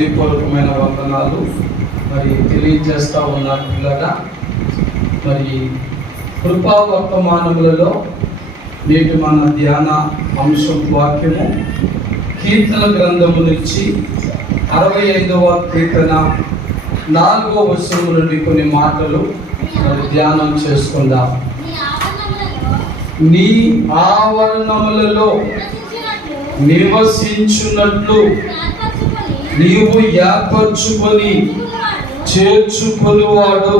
హృదయపూర్వకమైన వందనాలు మరి తెలియజేస్తూ ఉన్నారు పిల్లగా. మరి కృపా వర్తమానములలో నేటి మన ధ్యాన అంశం వాక్యము కీర్తన గ్రంథము నుంచి 65వ కీర్తన 4వ వచనము నుండి కొన్ని మాటలు మరి ధ్యానం చేసుకుందాం. నీ ఆవరణములలో నివసించున్నట్లు నీవు ఏర్పరచుకొని చేర్చుకొనివాడు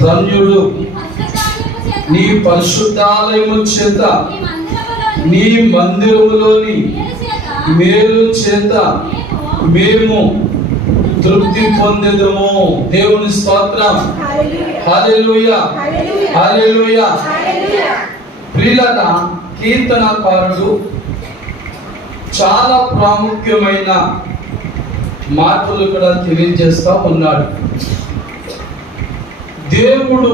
ధన్యుడు. నీ పరిశుద్ధాలయము చేత నీ మందిరములోని మేలు చేత మేము తృప్తి పొందెదము. దేవుని స్తోత్రం. హల్లెలూయా, హల్లెలూయా. ప్రియులారా, కీర్తనకారుడు చాలా ప్రాముఖ్యమైన మాటలు ఇక్కడ తెలియజేస్తూ ఉన్నాడు. దేవుడు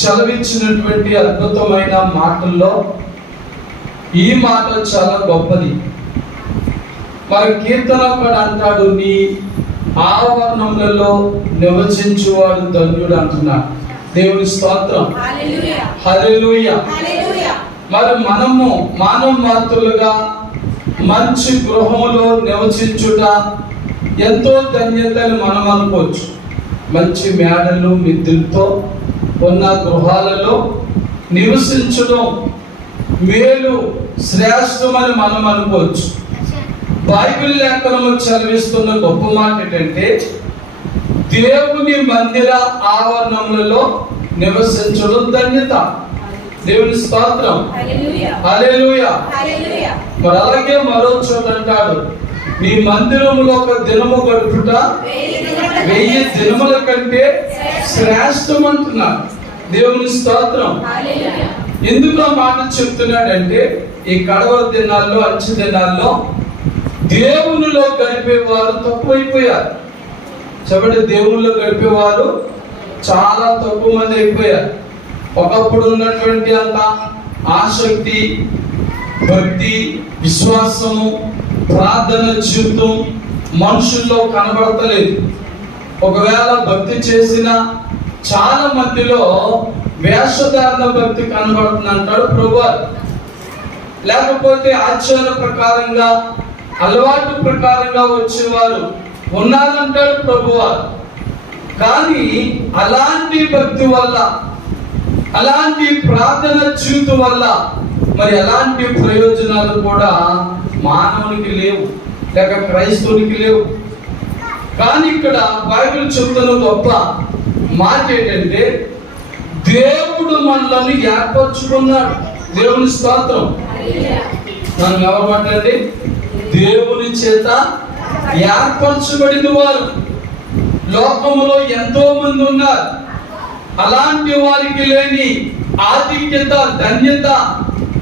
చలవిచ్చినటువంటి అద్భుతమైన మాటల్లో ఈ మాట చాలా గొప్పది. మరి కీర్తనకారుడు అంటాడు, నీ ఆవరణములలో నివసించువాడు ధన్యుడు అంటున్నాడు. దేవుని స్తోత్రం. హల్లెలూయా. మరి మనము మానవ మాతృలుగా మంచి గృహములో నివసించుట ఎంతో ధన్యతని మనం అనుకోవచ్చు. మంచి మేడలు మిద్దెలతో ఉన్న గృహాలలో నివసించడం మేలు శ్రేష్టమని మనం అనుకోవచ్చు. బైబిల్ లేఖనము చదివిస్తున్న గొప్ప మాట ఏంటంటే, దేవుని మందిర ఆవరణములలో నివసించడం ధన్యత. దేవుని స్తోత్రం. హల్లెలూయా. మరి అలాగే మరో చోట అంటాడు, నీ మందిరములో ఒక దినము గడుపుట 1000 దినముల కంటే శ్రేష్టం అంటున్నాడు. దేవుని స్తోత్రం. ఎందుకు ఆ మాట చెప్తున్నాడంటే, ఈ కడవర దినాల్లో అంచె దినాల్లో దేవునిలో గడిపేవారు తక్కువైపోయారు. చెప్పండి, దేవునిలో గడిపేవారు చాలా తక్కువ మంది అయిపోయారు. ఒకప్పుడు ఉన్నటువంటి అంత ఆసక్తి, భక్తి, విశ్వాసము, ప్రార్థన జీవితం మనుషుల్లో కనబడతలేదు. ఒకవేళ భక్తి చేసిన చాలా మందిలో వేషధారణ భక్తి కనబడుతుంది అంటాడు ప్రభువారు. లేకపోతే ఆచార ప్రకారంగా, అలవాటు ప్రకారంగా వచ్చేవారు ఉన్నారంటాడు ప్రభువారు. కానీ అలాంటి భక్తి వల్ల, అలాంటి ప్రార్థన జీవితం వల్ల మరి ఎలాంటి ప్రయోజనాలు కూడా మానవునికి లేవు, లేక క్రైస్తవునికి లేవు. కానీ ఇక్కడ బైబిల్ చెప్తున్న గొప్ప మాట ఏంటంటే, దేవుడు మనల్ని ఏర్పరచుకున్నాడు. దేవుని స్తోత్రం. మనం ఎవరు మాట్లాడి దేవుని చేత ఏర్పరచబడిన వారు. లోకములో ఎంతో మంది ఉన్నారు. అలాంటి వారికి లేని ఆధిక్యత, ధన్యత,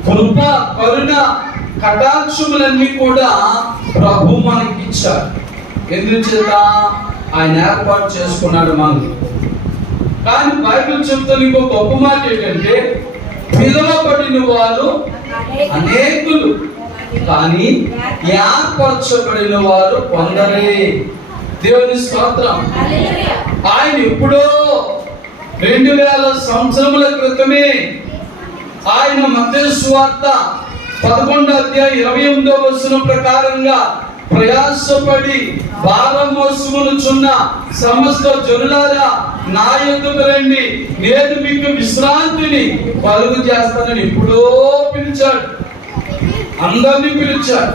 కృప, కరుణ, కటాక్షములన్నీ కూడా ప్రభు మనకి ఇచ్చారు. ఎందుచేత ఆయన ఏర్పాటు చేసుకున్నాడు మనకి. కానీ బైబిల్ చెప్తున్న ఇంకో గొప్ప మాట ఏంటంటే, పిలువబడిన వారు అనేకులు కానీ ఏర్పరచబడిన వారు కొందరే. దేవుని స్తోత్రం. ఆయన ఎప్పుడో 2000 సంవత్సరముల క్రితమే ఆయన మత్తయి సువార్త 11వ అధ్యాయం 28వ వచనం ప్రకారంగా, ప్రయాసపడి భారం మోసుకొనుచున్న సమస్త జనులారా నా యొద్దకు రండి, నేను మీకు విశ్రాంతిని కలుగు చేస్తానని ఎప్పుడో పిలిచాడు. అందరినీ పిలిచాడు.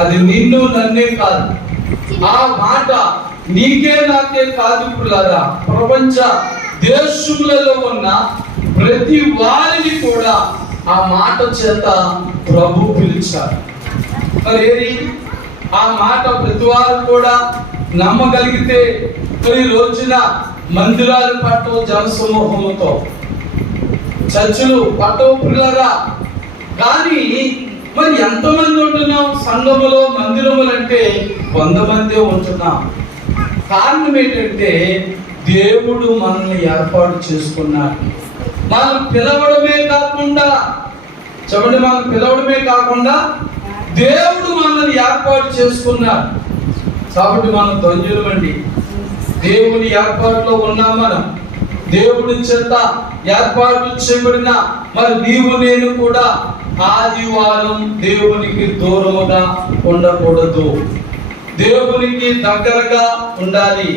అది నిన్ను నన్నే కాదు, ఆ మాట నీకే నాకే కాదు పిల్లరా, ప్రపంచ దేశములలో ఉన్న ప్రతి వారిని కూడా ఆ మాట చేత ప్రభు పిలిచారు. మరి ఆ మాట ప్రతి వారు కూడా నమ్మగలిగితే మరి రోజున మందిరాలు పట్టవు, జనసమూహముతో చర్చలు పట్టవు పిల్లరా. కానీ మరి ఎంతమంది ఉంటున్నాం సంఘములో, మందిరములంటే 100 మంది ఉంటున్నాం. కారణం ఏంటంటే, దేవుడు మనల్ని ఏర్పాటు చేసుకున్నాడు. మనం పిలవడమే కాకుండా, చెప్పండి, మనం పిలవడమే కాకుండా దేవుడు మనల్ని ఏర్పాటు చేసుకున్నాడు. కాబట్టి మనం ధన్యులమండి. దేవుని ఏర్పాటులో ఉన్నాం. మనం దేవుని చేత ఏర్పాటు చేయబడిన మరి నీవు నేను కూడా ఆదివారం దేవునికి దూరముగా ఉండకూడదు. దేవునికి దగ్గరగా ఉండాలి.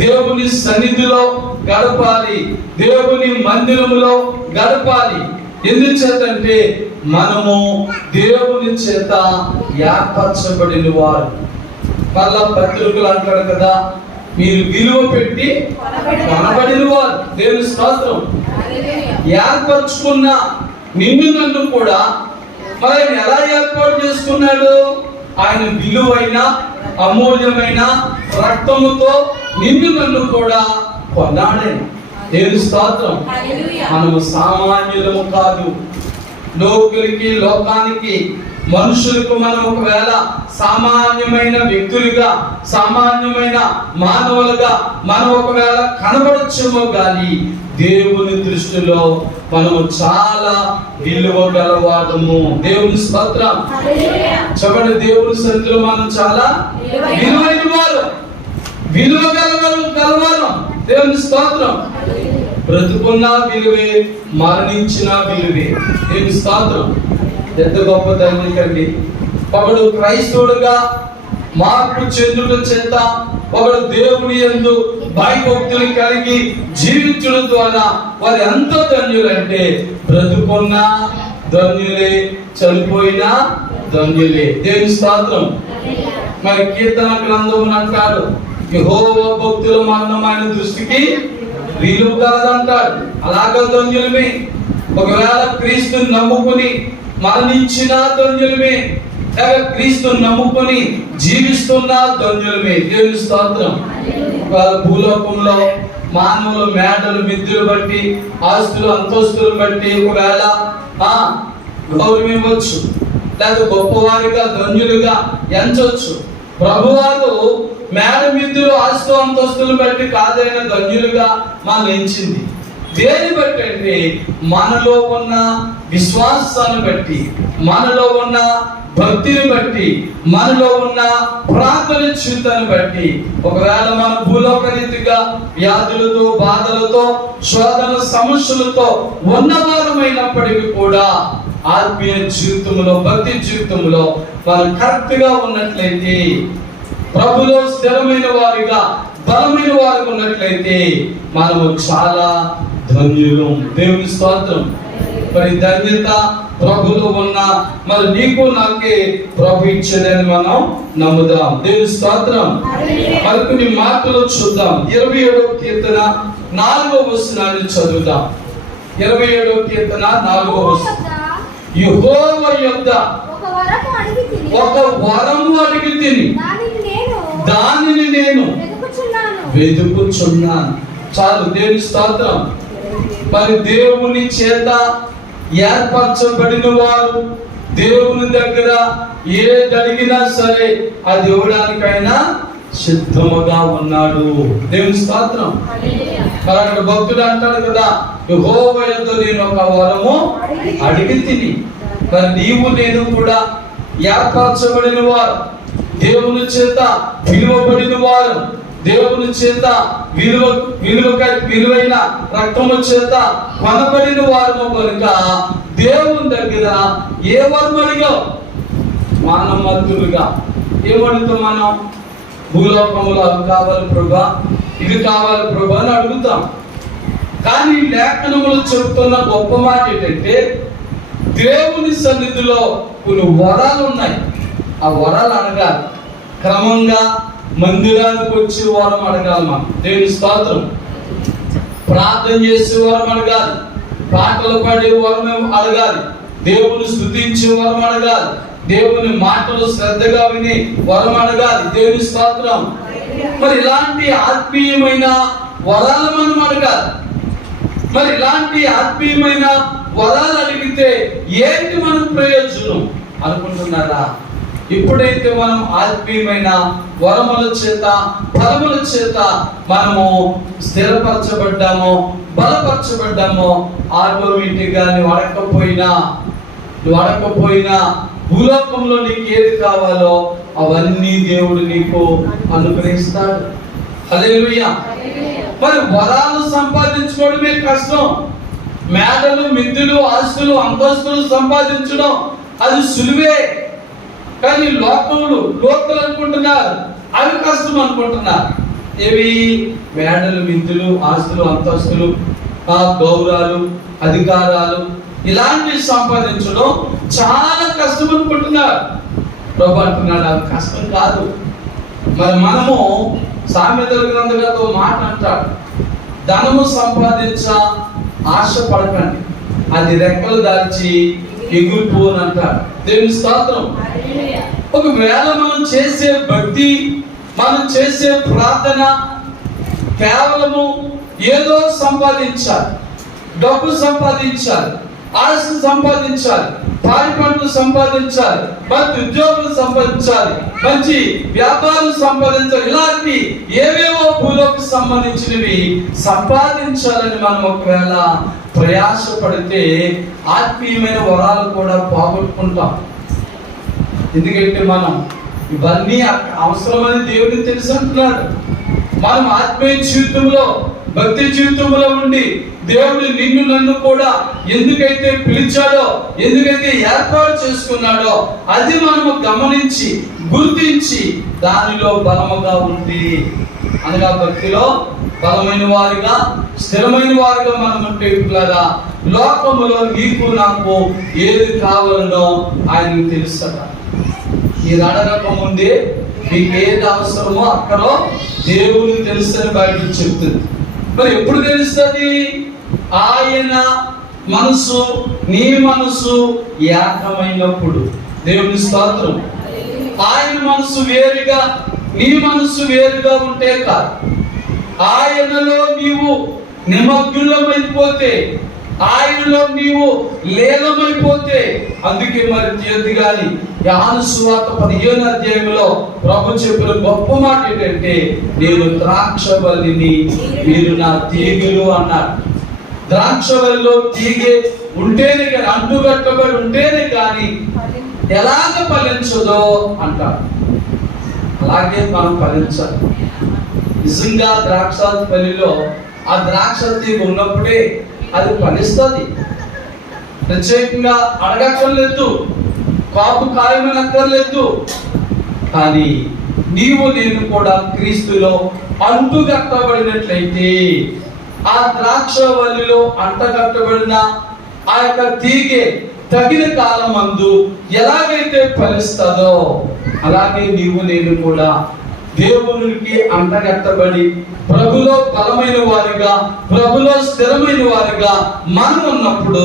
దేవుని సన్నిధిలో గడపాలి. దేవుని మందిరములో గడపాలి. ఎందుచేతంటే మనము దేవుని చేత ఏర్పరచబడిన వారు. మళ్ళా పత్రికలు అంటాడు కదా, మీరు విలువ పెట్టి కొనబడిన వారు. దేవుని స్తోత్రం. ఏర్పరచుకున్న నిన్ను నన్ను కూడా మరి ఆయన ఎలా ఏర్పాటు చేసుకున్నాడు? ఆయన విలువైన అమూల్యమైన రక్తముతో నిన్ను నన్ను కూడా కొన్నాడే. దేవుని స్తోత్రం. మనము సామాన్యులము కాదు. లోకులకి, లోకానికి, మనుషులకు మనం ఒకవేళ సామాన్యమైన వ్యక్తులుగా, సామాన్యమైన మానవులుగా మనం ఒకవేళ కనబడచ్చేమో కానీ దేవుని దృష్టిలో మనము చాలా విలువ గలవాదము. దేవుని స్తోత్రం. చెప్పండి, దేవుని సన్నిధిలో మనం చాలా విలువైన వారు, విలువ గలవారు. దేవుని స్తోత్రం. బ్రతుకున్నా విలువే, మరణించిన విలువే. దేవుని స్తోత్రం. ఎంత గొప్ప ధన్యకండి. ఒకడు క్రైస్తవుడుగా మార్పు చెందుట చేత, ఒకడు దేవుని యందు భయభక్తులు కలిగి జీవించడం ద్వారా వారు ఎంతో ధన్యులంటే, బ్రతుకున్నా ధన్యులే, చనిపోయినా ధన్యులే. దేవుని స్తోత్రం. మరి కీర్తన గ్రంథం అంటాడు, యెహోవా భక్తుల మరణం ఆయన దృష్టికి విలువ కలదంటాడు. అలాగే ధన్యులమే. ఒకవేళ క్రీస్తుని నమ్ముకుని మరణించిన ధన్యులమే, లేక క్రీస్తుని నమ్ముకుని జీవిస్తున్న ధన్యులమే. దేవుని స్తోత్రం. భూలోకంలో మానవులు మేడలు మిద్దులు బట్టి, ఆస్తులు అంతస్తులు బట్టి ఒకవేళ గౌరవం ఇవ్వచ్చు, లేదా గొప్పవారిగా ధన్యులుగా ఎంచవచ్చు. ప్రభువారు మేడ మిద్దులు ఆస్తు అంతస్తులు బట్టి కాదైన ధన్యులుగా మనం ఎంచింది. దేని బట్టి అంటే మనలో ఉన్న విశ్వాసాన్ని బట్టి, మనలో ఉన్న భక్తిని బట్టి, మనలో ఉన్న ప్రార్థన జీవితాన్ని బట్టి. ఒకవేళ మన భూలోక రీతిగా వ్యాధులతో, బాధలతో, శోధన సమస్యలతో ఉన్నవారమైనప్పటికీ కూడా ఆత్మీయ జీవితంలో, భక్తి జీవితంలో మనం కరెక్ట్ గా ఉన్నట్లయితే, ప్రభులో స్థిరమైన వారిగా, బలమైన వారికి ఉన్నట్లయితే మనము చాలా ధన్యులం. దేవుని స్తోత్రం. మరి ధన్యత ప్రభులో ఉన్న మరి నీకు నాకే ప్రభు ఇచ్చేదని మనం నమ్ముదాం. దేవుని స్తోత్రం. మరి కొన్ని మాటలు చూద్దాం. 27వ కీర్తన 4వ వచనాన్ని చదువుదాం. 27వ కీర్తన 4వ వచనం. యెహోవా యొద్ద ఒక వరము అడిగి తిని దానిని నేను వెతుకుచున్నాను. చాలు. దేవుని స్తోత్రం. మరి దేవుని చేత ఏర్పరచబడిన వారు దేవుని దగ్గర ఏది అడిగినా సరే అది ఇవ్వడానికైనా సిద్ధముగా ఉన్నాడు. దేవుని స్తోత్రం. మరి అక్కడ భక్తుడు అంటాడు కదా, యెహోవా యొద్ద నేను ఒక వరము అడిగి తిని. మరి నీవు నేను కూడా ఏర్పరచబడిన వారు, దేవుని చేత పిలువబడిన వారు, దేవుని చేత విలువైన రక్తము చేత కొనబడిన వారు కనుక దేవుని దగ్గర ఏ వరం అడిగావు? మానవత్తులుగా ఏమడుగుతాం మనం? భూలోకంలో అవి కావాలి ప్రభా, ఇది కావాలి ప్రభా అని అడుగుతాం. కానీ లేఖనములు చెబుతున్న గొప్ప మాట ఏంటంటే, దేవుని సన్నిధిలో కొన్ని వరాలు ఉన్నాయి. ఆ వరాలు అడగాలి. క్రమంగా మందిరానికి వచ్చే వారం అడగాలి మనం. దేవుని స్తోత్రం. ప్రార్థన చేసే వారం అడగాలి. పాటలు పాడే వారం అడగాలి. దేవుని స్తుతించే వారం అడగాలి. దేవుని మాటలు శ్రద్ధగా విని వరం అడగాలి. దేవుని స్తోత్రం. మరి ఇలాంటి ఆత్మీయమైన వరాలు మనం అడగాలి. మరి ఇలాంటి ఆత్మీయమైన వరాలు అడిగితే ఏంటి మనం ప్రయోజనం అనుకుంటున్నారా? ఎప్పుడైతే మనం ఆత్మీయమైన వరముల చేత, ఫలముల చేత మనము స్థిరపరచబడ్డామో, బలపరచబడ్డామో, ఆటోమేటిక్ గా నువ్వు అడగకపోయినా భూలోకంలో నీకు ఏది కావాలో అవన్నీ దేవుడు నీకు అనుగ్రహిస్తాడు. హల్లెలూయా. మరి వరాలు సంపాదించుకోవడమే కష్టం. మేడలు, మిద్దెలు, ఆస్తులు, అంతస్తులు సంపాదించడం అది సులువే. కానీ లోకములు లోకలు అనుకుంటున్నారు అవి కష్టం అనుకుంటున్నారు. ఏవి? మేడలు, మిద్దెలు, ఆస్తులు, అంతస్తులు, గౌరవాలు, అధికారాలు ఇలాంటివి సంపాదించడం చాలా కష్టం అనుకుంటున్నారు. ప్రభు అంటున్నాడు అది కష్టం కాదు. మరి మనము సామెతల గ్రంథంతో మాట అంటాడు, ధనము సంపాదించ ఆశపడకండి, అది రెక్కలు దాల్చి ఎగురిపోను అంటాడు. దేవుని స్తోత్రం. ఒకవేళ మనం చేసే భక్తి, మనం చేసే ప్రార్థన కేవలము ఏదో సంపాదించాలి, డబ్బు సంపాదించాలి, ఆస్తి సంపాదించాలి, పాడి పంటలు సంపాదించాలి, మంచి ఉద్యోగులు సంపాదించాలి, మంచి వ్యాపారం సంపాదించాలి, ఇలాంటి ఏవేవో భూలోకి సంబంధించినవి సంపాదించాలని మనం ఒకవేళ ప్రయాసపడితే ఆత్మీయమైన వరాలు కూడా పోగొట్టుకుంటాం. ఎందుకంటే మనం ఇవన్నీ అవసరమని దేవుడికి తెలుసు అంటున్నాడు. మనం ఆత్మీయ జీవితంలో, భక్తి జీవితంలో ఉండి దేవుడు నిన్ను నన్ను కూడా ఎందుకైతే పిలిచాడో, ఎందుకైతే ఏర్పాటు చేసుకున్నాడో అది మనము గమనించి గుర్తించి దానిలో బలముగా ఉంది. అనగా భక్తిలో బలమైన వారిగా, స్థిరమైన వారిగా మనం ఉంటే కదా లోకములో నీకు నాకు ఏది కావాలనో ఆయనకు తెలుసట. ఈ అడగక ముందే మీకు ఏది అవసరమో అక్కడ దేవునికి తెలుసని బయట చెప్తుంది. మరి ఎప్పుడు తెలుస్తుంది? ఆయన మనసు నీ మనసు ఏకమైనప్పుడు. దేవుని స్తోత్రం. ఆయన మనసు వేరుగా నీ మనసు వేరుగా ఉంటే కాదు, ఆయనలో నీవు నిమగ్నులమైపోతే, ఆయనలో నీవు లీనమైపోతే. అందుకే మరి తీయదు గాని యోహాను సువార్త 15వ అధ్యాయంలో ప్రభు చెప్పిన గొప్ప మాట ఏంటంటే, నేను ద్రాక్షవల్లిని, మీరు నా తీగలు అన్నారు. ద్రాక్షవల్లిలో తీగె ఉంటేనే కానీ, అంటుకట్టబడి ఉంటేనే కానీ ఎలాగ ఫలించదో అంటారు. అలాగే మనం ఫలించాలి. నిజంగా ద్రాక్ష పల్లిలో ఆ ద్రాక్ష తీగ ఉన్నప్పుడే అది ఫలిస్తుంది. ప్రత్యేకంగా అడగక్కర్లేదు, కాపు కాయమని అక్కర్లేదు. కానీ నీవు నేను కూడా క్రీస్తులో అంటుకట్టబడినట్లయితే, ఆ ద్రాక్ష వల్లిలో అంటగట్టబడిన ఆ యొక్క తీగె తగిన కాలమందు ఎలాగైతే ఫలిస్తుందో అలాగే నీవు నేను కూడా దేవునికి అంటగట్టబడి ప్రభులో బలమైన వారిగా, ప్రభులో స్థిరమైన వారిగా మనం ఉన్నప్పుడు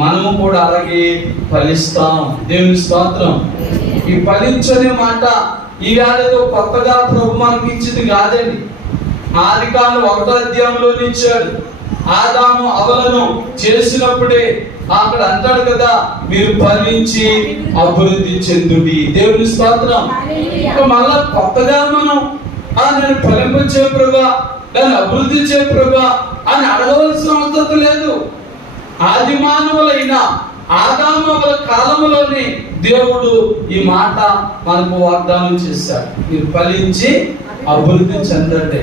మనము కూడా అలాగే ఫలిస్తాం. దేవుని స్తోత్రం. ఈ ఫలించనే మాట ఈ ఏడాది కొత్తగా ప్రభు మనకి ఇచ్చింది కాదండి. ఆదికాండం 1వ అధ్యాయంలో ఇచ్చాడు. ఆదాము అవలను చేసినప్పుడే అక్కడ అంటాడు కదా, మీరు ఫలించి అభివృద్ధి చెందుడి. దేవుని స్తోత్రం. మళ్ళా కొత్తగా మనం నేను ఫలింపచే ప్రభా, నన్ను అభివృద్ధి చే ప్రభా అని అడగవలసిన అవసరం లేదు. ఆది మానవులైన ఆదాముల కాలంలోనే దేవుడు ఈ మాట మనకు వాగ్దానం చేశాడు, మీరు ఫలించి అభివృద్ధి చెందండి.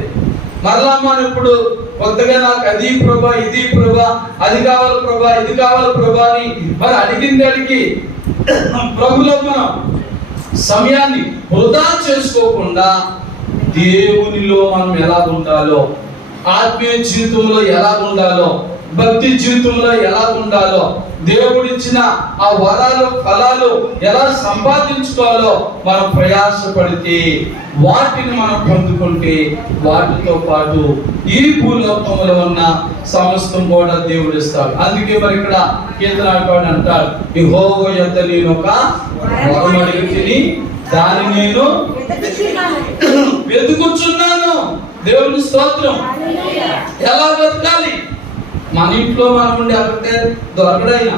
మరలా మనం ఇప్పుడు కొత్తగా నాకు అది ప్రభా, ఇది ప్రభా, అది కావాలి ప్రభా, ఇది కావాలి ప్రభా అని మరి అడిగి ప్రభులో మనం సమయాన్ని వృధా చేసుకోకుండా దేవునిలో మనం ఎలా ఉండాలో, ఆత్మీయ జీవితంలో ఎలా ఉండాలో, భక్తి జీవితంలో ఎలా ఉండాలో, దేవుడిచ్చిన ఆ వరాలు ఫలాలు ఎలా సంపాదించుకోవాలో మనం ప్రయాసపడితే, వాటిని మనం పొందుకుంటే వాటితో పాటు ఈ భూలోకంలో ఉన్న సమస్తం కూడా దేవుడు ఇస్తాడు. అందుకే మరి ఇక్కడ కీర్తనాడు అంటారు, యెహోవా యొద్ద నేను ఒక వరం అడిగితిని, దాన్ని నేను వెతుకుచున్నాను. దేవుని స్తోత్రం. ఎలా వెతకాలి? మన ఇంట్లో మనం ఉండి అక్కడే దొరకడైనా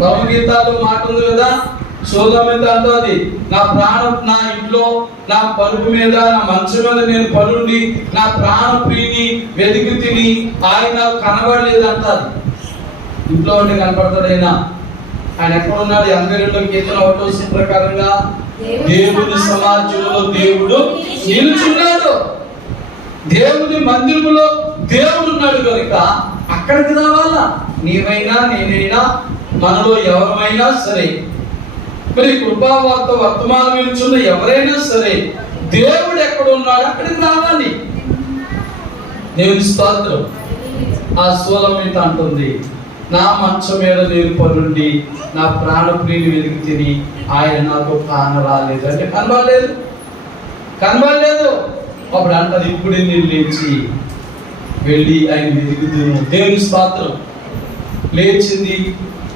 భగవద్గీతలో మాట ఉంది కదా, సోదమిత అంటుంది, నా ప్రాణం నా ఇంట్లో నా పరుపు మీద నా మంచం మీద నేను పరుండి నా ప్రాణ ప్రియుని వెతికి తిని ఆయన కనబడలేదు అంటారు. ఇంట్లో ఉండి కనపడతాడైనా ఆయన ఎక్కడున్నాడు? 82వ కీర్తన 1వ వచనం ప్రకారంగా దేవుని సమాజంలో దేవుడు నిలుచున్నాడు. దేవుని మందిరములో దేవుడు ఉన్నాడు కనుక అక్కడికి రావాలా. నీవైనా నేనైనా మనలో ఎవరైనా సరే, మరి కృపావార్త వర్తమానం విలుచున్న ఎవరైనా సరే దేవుడు ఎక్కడ ఉన్నాడు అక్కడికి రావాలి. దేవుని స్తోత్రం. ఆ సూలమిత అంటుంది, నా మంచం మీద నేను పరుండి నా ప్రాణప్రియుని వెలికి తిని ఆయన నాకు కానరాలేదు అంటే కనబడలేదు. అప్పుడు అంటది, ఇప్పుడే నేను లేచి వెళ్ళి ఆయన వెతుకుదును. దేవుని స్తోత్రం. లేచింది,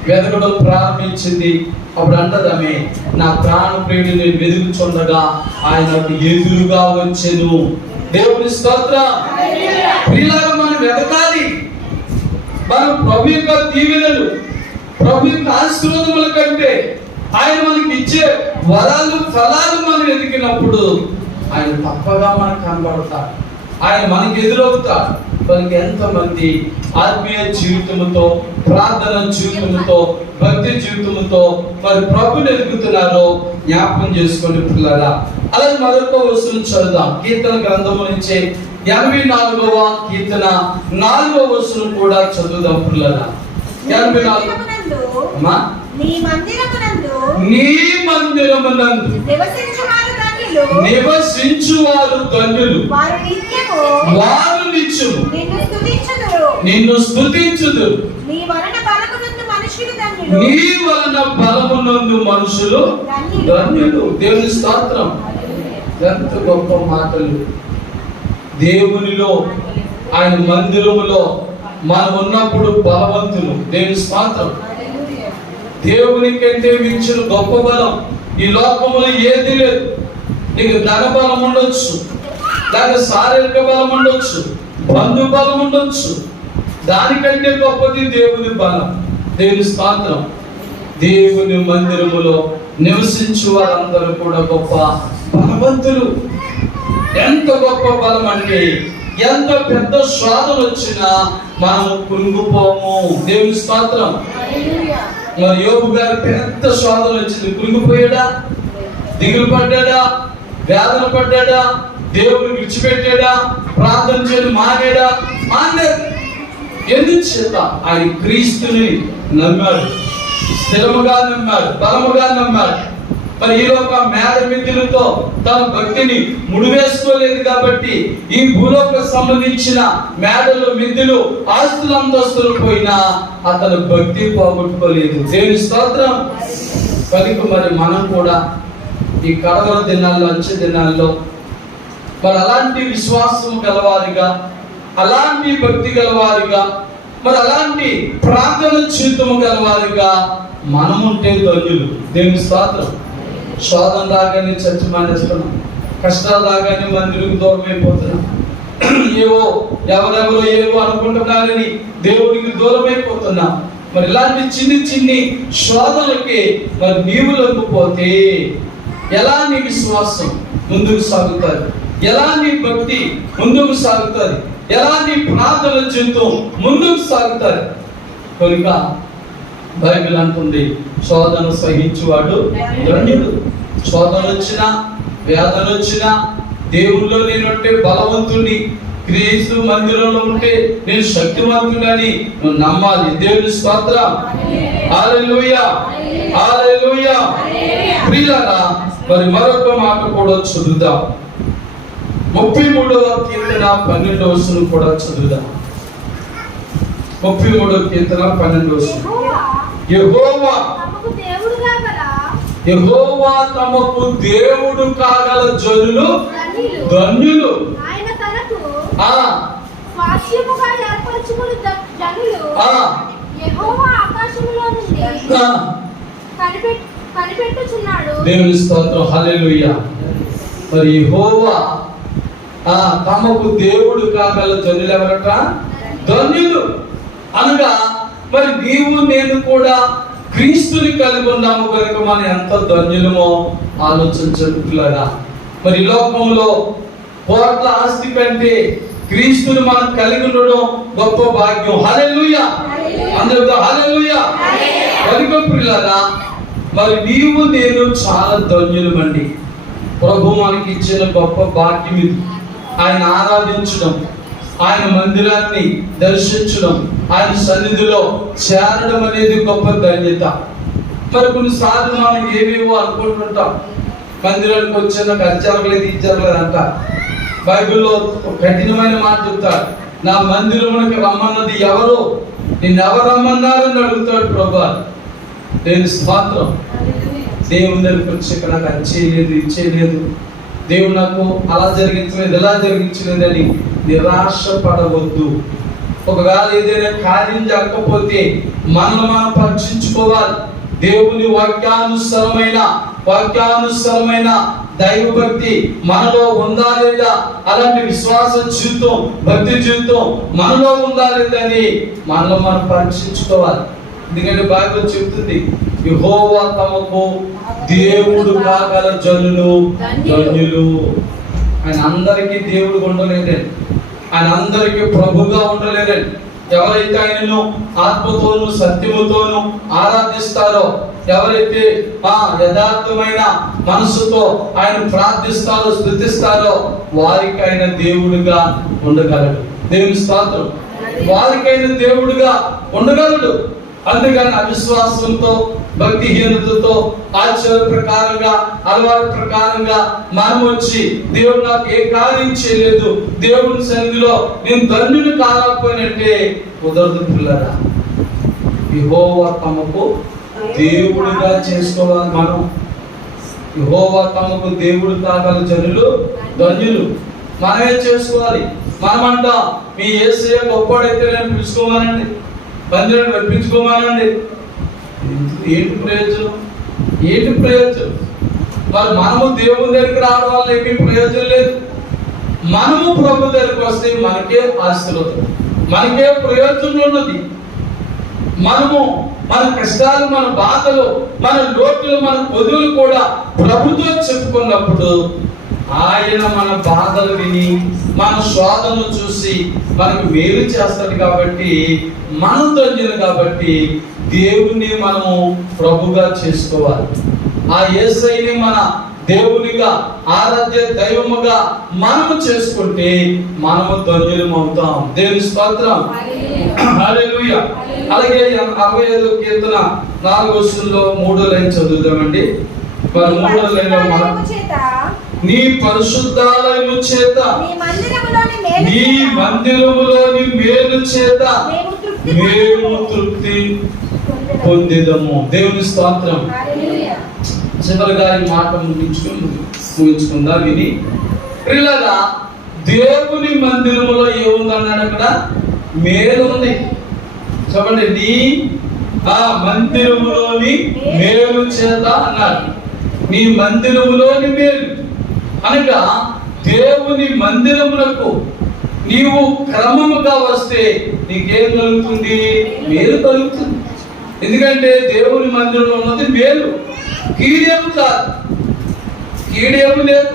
వెతకడం ప్రారంభించింది. అప్పుడు అంటది ఆమె, నా ప్రాణప్రియుడు నేను వెతుకుచుండగా ఆయనకు ఎదురుగా వచ్చెను. దేవుని స్తోత్రం. ప్రియులారా, మనం వెతకాలి. మనం ప్రభు యొక్క దీవెనలు, ప్రభు యొక్క ఆశీర్వాదముల కంటే ఆయన మనకి ఇచ్చే వరాలు ఫలాలు మనం వెతికినప్పుడు ఆయన తప్పగా మనకు కనబడతాడు. ఆయన మనకి ఎదురవుతాడు. మనకి ఎంతమంది ఆత్మీయ జీవితంతో, ప్రార్థన జీవితంతో, భక్తి జీవితంతో మరి ప్రభుని ఎదుగుతున్నారో జ్ఞాపకం చేసుకోండి పిల్లరా. అలాగే మరొక వచనం చదువుదాం. కీర్తన గ్రంథము నుంచి 84వ కీర్తన 4వ వచనం కూడా చదువుదాం పిల్లరా. 84 నీ మందిరమునందు నివసించువారు ధన్యులు, వారు నిత్యము నిన్ను స్తుతించుదురు. నీ వలన బలమునందు మనుషులు ధన్యులు. దేవుని స్తోత్రం. ఎంత గొప్ప మాటలు. దేవునిలో, ఆయన మందిరములో మనం ఉన్నప్పుడు బలవంతులు. దేవుని స్తోత్రం. దేవుని కంటే మించిన గొప్ప బలం ఈ లోకంలో ఏది లేదు. నీకు ధన బలం ఉండొచ్చు, లేక శారీరక బలం ఉండొచ్చు, బంధు బలం ఉండొచ్చు. దానికంటే గొప్పది దేవుని బలం. దేవుని స్తోత్రం. దేవుని మందిరములో నివసించు వారందరూ కూడా గొప్ప బలవంతులు. ఎంత గొప్ప బలం అంటే, ఎంత పెద్ద శోధన వచ్చినా మనం కృంగిపోము. దేవుని స్తోత్రం. మరి యోబు గారు పెద్ద శోధన వచ్చింది, కృంగిపోయాడా? దిగులు పడ్డాడా? వేదన పడ్డాడా? దేవుని విడిచిపెట్టాడా? ప్రార్థన చేయడం మానేడా? మానేడు. ఎందుకు చేత? ఆయన క్రీస్తుని నమ్మాడు, స్థిరముగా నమ్మాడు, బలముగా నమ్మాడు. మరి ఈ లోక మేడ మిద్దులతో తన భక్తిని ముడివేసుకోలేదు కాబట్టి ఈ భూలోక సంబంధించిన మేడలు, మిద్దులు, ఆస్తులు, అంతస్తులు పోయినా అతను భక్తి పోగొట్టుకోలేదు. దేవుని స్తోత్రం. కనుక మరి మనం కూడా ఈ కడవర దినాల్లో, అంచె దినాల్లో మరి అలాంటి విశ్వాసం గలవారిగా, అలాంటి భక్తి గలవారిగా, మరి అలాంటి ప్రార్థన జీవితము గలవారిగా మనం ఉంటే ధన్యులు. దేవుని స్తోత్రం. శోధన రాగానే చర్చి మానేస్తున్నాం, కష్టాలు రాగానే మందిరకు దూరం అయిపోతున్నాం, ఏవో ఎవరెవరో ఏవో అనుకుంటున్నారని దేవునికి దూరం అయిపోతున్నాం. మరి ఇలాంటి చిన్ని చిన్ని శోధనలకి మరి నీవు లొంగిపోతే ఎలా నీ విశ్వాసం ముందుకు సాగుతుంది? ఎలా నీ భక్తి ముందుకు సాగుతుంది? ఎలా నీ ప్రార్థన జీవితం ముందుకు సాగుతుంది? కనుక బైబిల్ అంటుంది, శోధన సహించువాడు ధన్యుడు. శోధన వచ్చినా, వేదన వచ్చినా దేవుల్లో నేనుంటే బలవంతుడిని, క్రీస్తు మందిరంలో ఉంటే నేను శక్తివంతుడని నువ్వు నమ్మాలి. దేవుని స్తోత్రం. హల్లెలూయా, హల్లెలూయా. ప్రియులారా, మరి మరొక మాట కూడా చదువుదాం. 33వ కీర్తన 12వ వచనం కూడా చదువుదాం. 33వ కీర్తన 12వ వచనం. యెహోవా తమకు దేవుడు కాగల జనులు ధన్యులు. దేవుని స్తోత్రం. హల్లెలూయా. మరి యెహోవా తమకు దేవుడు కాగల జనులు ఎవరట? ధన్యులు. అనగా మరి నీవు నేను కూడా క్రీస్తుని కలిగి ఉన్నాము కనుక మనం ఎంత ధన్యులమో ఆలోచించగలరా. మరి లోకంలో కోట్ల ఆస్తి కంటే క్రీస్తుని మనం కలిగి ఉండడం గొప్ప భాగ్యం. హల్లెలూయా. అందరితో హల్లెలూయా. కనుక ప్రియులారా, మరి నీవు నేను చాలా ధన్యులమండి. ప్రభు మనకి ఇచ్చిన గొప్ప భాగ్యం ఇది. ఆయన ఆరాధించడం, ఆయన మందిరాన్ని దర్శించడం, ఆయన సన్నిధిలో చేరడం అనేది గొప్ప ధన్యత. మరి కొన్నిసార్లు మనం ఏవేవో అనుకుంటుంటాం. మందిరానికి వచ్చే నాకు అది జరగలేదు, ఇది జరగలేదు అంట. బైబిల్లో కఠినమైన మాట చెప్తాడు, నా మందిరమునకు రమ్మన్నది ఎవరు, నిన్నెవరు రమ్మన్నారని అడుగుతాడు ప్రభు. దేవుని స్తోత్రం. దేవుని దగ్గరికి వచ్చి ఇక్కడ నాకు అది చేయలేదు, ఇది చేయలేదు, దేవుడు నాకు అలా జరిగించలేదు, ఇలా జరిగించలేదని నిరాశ పడవద్దు. ఒకవేళ ఏదైనా కార్యం జరగకపోతే మనల్ని మనం పరీక్షించుకోవాలి. దేవుని వాక్యానుసరమైన దైవభక్తి మనలో ఉందా లేదా, అలాంటి విశ్వాస జీవితం, భక్తి జీవితం మనలో ఉందా లేదని మనలో మనం పరీక్షించుకోవాలి. ఎందుకంటే బైబిల్ చెప్తుంది, యెహోవా తమకు దేవుడు కాగల జనులు ధన్యులు. ఆయన అందరికీ దేవుడు ఉండలేదండి, ఆయన అందరికీ ప్రభుగా ఉండలేదండి. ఎవరైతే ఆయనను ఆత్మతోనూ సత్యముతోనూ ఆరాధిస్తారో, ఎవరైతే యథార్థమైన మనసుతో ఆయన ప్రార్థిస్తారో, స్తుతిస్తారో, వారికి ఆయన దేవుడుగా ఉండగలడు. దేవుని స్తోత్రం. వారికి ఆయన దేవుడుగా ఉండగలడు. అందుకని అవిశ్వాసంతో, భక్తిహీనతతో, ఆచార ప్రకారంగా, అలవాటు ప్రకారంగా మనం వచ్చి దేవుడు నాకు ఏ కార్యం చేయలేదు, దేవుని సన్నిధిలో నేను ధన్యుని కాలేకపోయినట్టే కుదరదు పిల్లరా. యెహోవా తమకు దేవుడుగా చేసుకోవాలి. మనం యెహోవా తమకు దేవుడు కాగల జనులు ధన్యులు. మనమే చేసుకోవాలి. మనమంటాం, మీ యేసయ్య గొప్పవాడైతే నేను పిలుచుకోమానండి, మందిరాన్ని రప్పించుకోమానండి. ఏంటి ప్రయోజనం? మరి మనము దేవుని దగ్గరికి రావడం వల్ల ఏమీ ప్రయోజనం లేదు. మనము ప్రభు దగ్గరికి వస్తే మనకే ఆశీర్వాదం, మనకే ప్రయోజనం ఉన్నది. మనము మన కష్టాలు, మన బాధలు, మన లోటులు, మన పొదులు కూడా ప్రభుతో చెప్పుకున్నప్పుడు ఆయన మన బాధలు విని, మన శోధనను చూసి మనకు మేలు చేస్తాడు. కాబట్టి మనం ధన్యులు. కాబట్టి దేవుణ్ణి మనము ప్రభుగా చేసుకోవాలి. ఆ యేసయ్యని మన దేవునిగా, ఆరాధ్య దైవముగా మనము చేసుకుంటే మనము ధన్యులం అవుతాం. దేవుని స్తోత్రం. హల్లెలూయా. అలాగే 65వ కీర్తన 4వ వచనంలో 3వ లైన్ చదువుదామండి. మరి 3వ లైన్లో నీ పరిశుద్ధాలయము చేత, నీ మందిరములోని మేలు చేత మేము తృప్తి పొందేదము. దేవుని స్తోత్రం. చివరిగా ఈ మాట ముగించుకుందా విని, పిల్లగా దేవుని మందిరములో ఏముందన్నాడు? అక్కడ మేలు ఉంది. చెప్పండి, నీ మందిరములోని మేలు చేత అన్నాడు. నీ మందిరములోని మేలు అనగా దేవుని మందిరములకు నీవు క్రమముగా వస్తే నీకేం కలుగుతుంది? మేలు కలుగుతుంది. ఎందుకంటే దేవుని మందిరంలో ఉన్నది మేలు, కీడేము కాదు. కీడేము లేదు.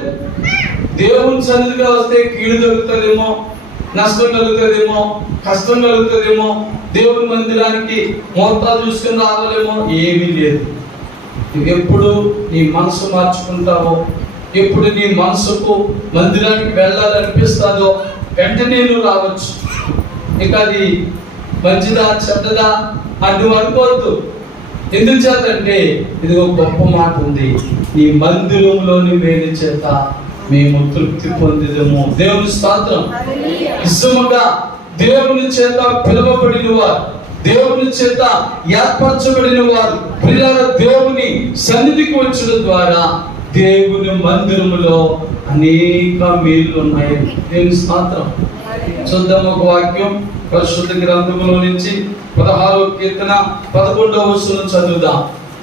దేవుని సన్నిధిగా వస్తే కీడు కలుగుతుందేమో, నష్టం కలుగుతుందేమో, కష్టం కలుగుతుందేమో, దేవుని మందిరానికి మోతాదు చూసుకుని రావాలేమో, ఏమీ లేదు. ఎప్పుడు నీ మనసు మార్చుకుంటావో, ఎప్పుడు నీ మనసుకు మందిరానికి వెళ్ళాలనిపిస్తుందో వెంటనే నువ్వు రావచ్చు. ఇక అది మంచిదా చెడ్డదా అని నువ్వు అనుకోవద్దు. ఎందుకు చేతంటే ఇది ఒక గొప్ప మాట ఉంది, నీ మందిరంలోని మేలు చేత మేము తృప్తి పొందేదము. దేవుని స్తోత్రం. నిజముగా దేవుని చేత పిలువబడిన వారు, దేవుని చేత ఏర్పరచబడిన వారు పిల్లల దేవుని సన్నిధికి వచ్చడం ద్వారా దేవుని మందిరములో అనేక మేలు ఉన్నాయి. దేవుని స్తోత్రం. చూద్దాం ఒక వాక్యం పరిశుద్ధ గ్రంథములో నుంచి 16వ కీర్తన 11వ వచనం చదువుదాం.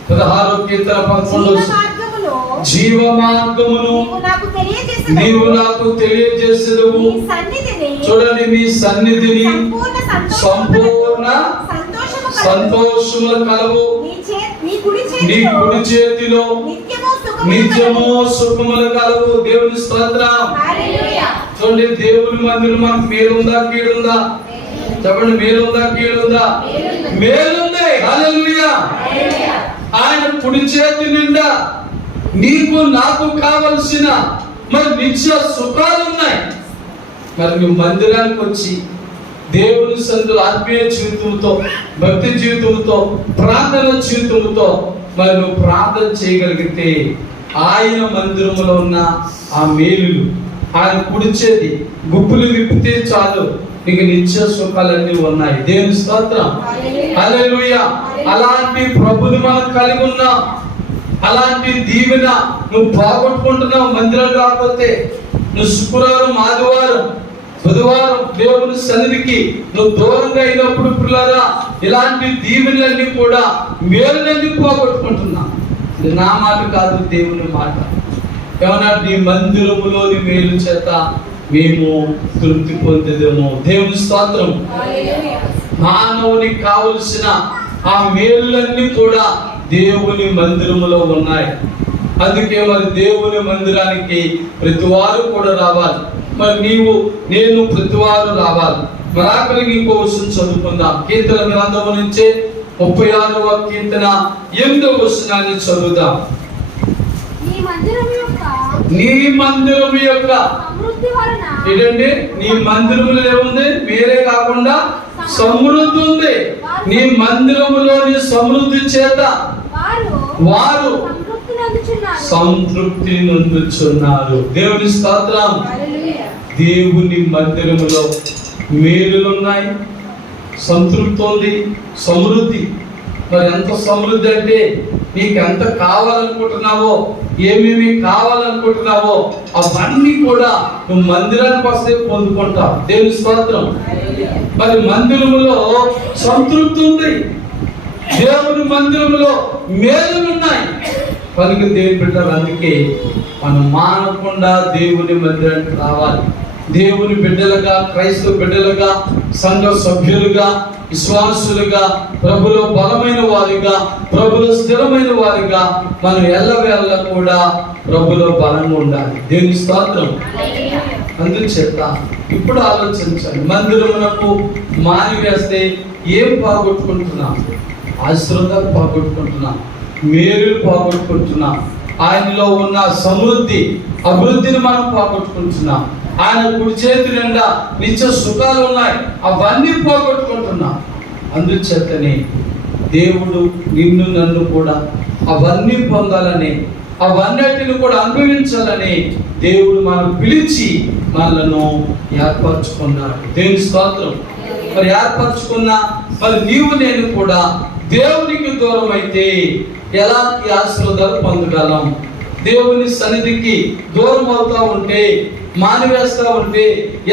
16వ కీర్తన 11వ వచనం. జీవ మార్గమును నీవు నాకు తెలియజేసేదవు. చూడండి, నీ సన్నిధిని సంపూర్ణ సంతోషముల కలవు. నీ కుడి చేతిలో నిత్యము సుఖములు కలవు. దేవుని స్తోత్రం. చూడండి, దేవుని మందిరం మనకు మేలుందా కీడుందా? చెప్పండి, మేలుందా కీడుందా? మేలుంది. హల్లెలూయా. ఆయన కుడి చేతి నిండా నీకు నాకు కావలసిన మరి నిత్య సుఖాలు ఉన్నాయి. మరి నువ్వు మందిరానికి వచ్చి దేవుని సన్నిధిలో ఆత్మీయ జీవితంతో, భక్తి జీవితంతో, ప్రార్థన జీవితంతో మరి నువ్వు ప్రార్థన చేయగలిగితే ఆయన మందిరంలో ఉన్న ఆ మేలులు, ఆయన కుడిచేది గుప్పులు విప్పితే చాలు నీకు నిత్య సుఖాలన్నీ ఉన్నాయి. దేవుని స్తోత్రం, హల్లెలూయా. అలాంటి ప్రభుని మనం కలిగి ఉన్నాం. అలాంటి దీవెన నువ్వు పోగొట్టుకుంటున్నావు మందిరం రాకపోతే. నువ్వు శుక్రవారం, ఆదివారం, బుధవారం దేవుని సన్నిధికి నువ్వు దూరంగా అయినప్పుడు పిల్లరా ఇలాంటి దీవెనలన్నీ కూడా మేలులన్నీ పోగొట్టుకుంటున్నావు. ఇది నా మాట కాదు, దేవుని మాట. ఏమన్నా నీ మందిరములోని మేలు చేత మేము తృప్తి పొందేదేమో. దేవుని స్తోత్రం. మానవునికి కావలసిన ఆ మేలులన్నీ కూడా దేవుని మందిరములో ఉన్నాయి. అందుకే మరి దేవుని మందిరానికి ప్రతి వారు కూడా రావాలి. మరి నీవు నేను ప్రతి వారు రావాలి. మరి ఆఖరికి ఇంకో విషయం చదువుకుందాం. కీర్తన గ్రంథము నుంచే 36వ కీర్తన 8వ వచనాన్ని చదువుదాం. నీ మందిరం యొక్క ఏంటంటే నీ మందిరములో ఏముంది? వేరే కాకుండా సమృద్ధి ఉంది. నీ మందిరములోని సమృద్ధి చేత వారు సంతృప్తి నొందుచున్నారు. దేవుని స్తోత్రం. దేవుని మందిరములో మేలులు ఉన్నాయి, సంతృప్తి ఉంది, సమృద్ధి. మరి ఎంత సమృద్ధి అంటే నీకు ఎంత కావాలనుకుంటున్నావో, ఏమేమి కావాలనుకుంటున్నావో అవన్నీ కూడా నువ్వు మందిరానికి వస్తే పొందుకుంటావు. దేవుని స్తోత్రం. మరి మందిరములో సంతృప్తి ఉంది, దేవుని మందిరంలో మేలులు ఉన్నాయి. కనుక దేవుని బిడ్డలు, అందుకే మనం మానకుండా దేవుని మందిరానికి రావాలి. దేవుని బిడ్డలుగా, క్రైస్తవ బిడ్డలుగా, సంఘ సభ్యులుగా, విశ్వాసులుగా, ప్రభులో బలమైన వారిగా, ప్రభులో స్థిరమైన వారిగా మనం ఎల్లవేళ కూడా ప్రభులో బలంగా ఉండాలి. దేవుని స్తోత్రం. అందుచేత ఇప్పుడు ఆలోచించండి, మందిరమునకు మానివేస్తే ఏం పోగొట్టుకుంటున్నాం? ఆశీర్వాదాలు పోగొట్టుకుంటున్నాం, మేలులు పోగొట్టుకుంటున్నాం, ఆయనలో ఉన్న సమృద్ధి, అభివృద్ధిని మనం పోగొట్టుకుంటున్నాం. ఆయన కుడి చేతి నిండా నిత్య సుఖాలు ఉన్నాయి, అవన్నీ పోగొట్టుకుంటున్నాం. అందుచేతనే దేవుడు నిన్ను నన్ను కూడా అవన్నీ పొందాలని, అవన్నిటిని కూడా అనుభవించాలని దేవుడు మనం పిలిచి మనలను ఏర్పరచుకున్నాడు. దేవుని స్తోత్రం. మరి ఏర్పరచుకున్న మరి నీవు నేను కూడా దేవునికి దూరం అయితే ఎలాంటి ఆశీర్వాదాలు పొందగలం? దేవుని సన్నిధికి దూరం అవుతా ఉంటే, మానివేస్తా ఉంటే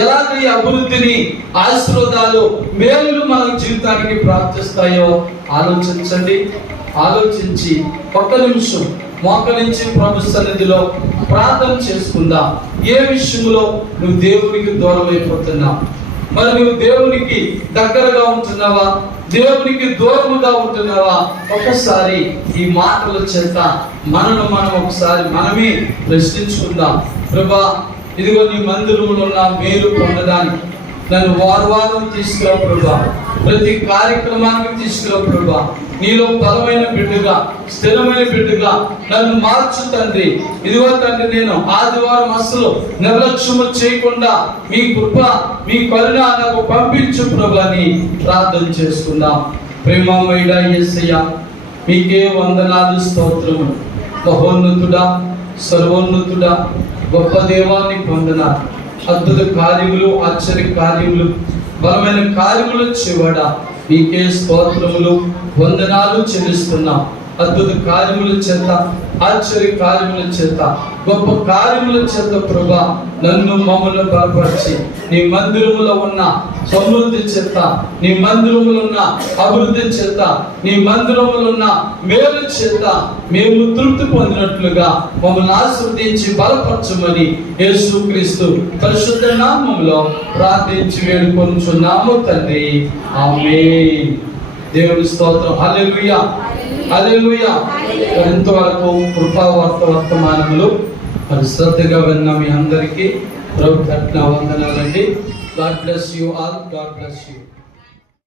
ఎలాగ ఈ అభివృద్ధిని, ఆశీర్వాదాలు, మేలులు మన జీవితానికి ప్రాప్తిస్తాయో ఆలోచించండి. ఆలోచించి ఒక్క నిమిషం మోకరించి ప్రభు సన్నిధిలో ప్రార్థన చేసుకుందాం. ఏ విషయంలో నువ్వు దేవునికి దూరం అయిపోతున్నావు? మరి నువ్వు దేవునికి దగ్గరగా ఉంటున్నావా, దేవునికి దూరముగా ఉంటున్నావా? ఒకసారి ఈ మాటల చేత మనం ఒకసారి మనమే ప్రశ్నించుకుందాం. ప్రభా, ఇదిగో నీ మందిరంలో ఉన్న మేలు పొందడానికి నన్ను వారం తీసుకురా ప్రభా, ప్రతి కార్యక్రమానికి తీసుకురా ప్రభా. నీలో బలమైన బిడ్డగా, స్థిరమైన బిడ్డగా నన్ను మార్చు తండ్రి. ఇదిగో తండ్రి, నేను ఆదివారం అసలు నిర్లక్ష్యము చేయకుండా మీ కృప, మీ కరుణ నాకు పంపించు ప్రభా అని ప్రార్థన చేసుకుందాం. ప్రేమమయుడా యేసయ్య, మీకే వందనాలు, స్తోత్రము. మహోన్నతుడా, సర్వోన్నతుడా, గొప్ప దేవాన్ని పొందనాలు. అద్భుత కార్యములు, ఆశ్చర్య కార్యములు, బలమైన కార్యములు చేయడా మీకే స్తోత్రములు, వందనాలు చెల్లిస్తున్నాం. అద్భుత కార్యముల చేత, ఆశ్చర్య కార్యముల చేత, గొప్ప కార్యముల చేత ప్రభా నన్ను మమ్మల్ని బలపరిచి నీ మందిరములో ఉన్న సమృద్ధి చేత, నీ మందిరములో ఉన్న అభివృద్ధి చేత, నీ మందిరములో ఉన్న మేలు చేత మేము తృప్తి పొందినట్లుగా మమ్మల్ని ఆశీర్వదించి బలపరచమని యేసుక్రీస్తు పరిశుద్ధ నామములో ప్రార్థించి వేడుకొనుచున్నాము తండ్రి. ఆమేన్. దేవుని స్తోత్రం. హల్లెలూయా, హల్లెలూయా. ఇంతవరకు కృపావార్త వర్తమానములు మరి శ్రద్ధగా విన్న మీ అందరికీ ప్రభు తరపున వందనాలండి. God bless you all. God bless you.